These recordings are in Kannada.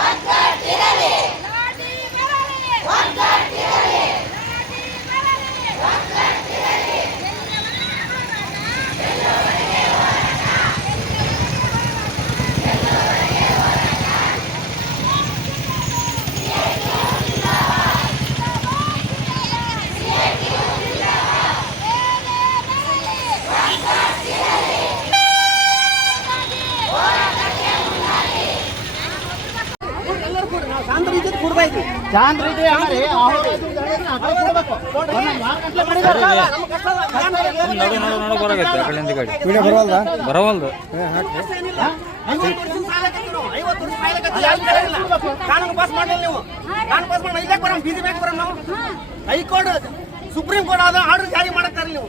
ಆರಾಮಕ್ಕ ನೀವು ಆರಾಮ ನೋಡು ನೋಡು ನೋಡು ಆ ಕಡೆಯಿಂದ ವಿಡಿಯೋ ಬರವಲ್ದು? ನಾವು. ಹೈಕೋರ್ಟ್ ಸುಪ್ರೀಂ ಕೋರ್ಟ್ ಆದ ಆರ್ಡರ್ ಜಾರಿ ಮಾಡಕ್ತಾರೆ ನೀವು.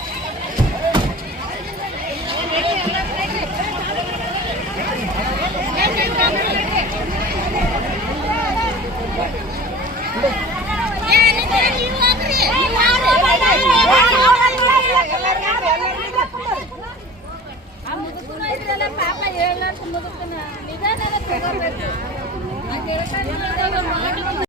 ಪಾಪ ಹೇಳ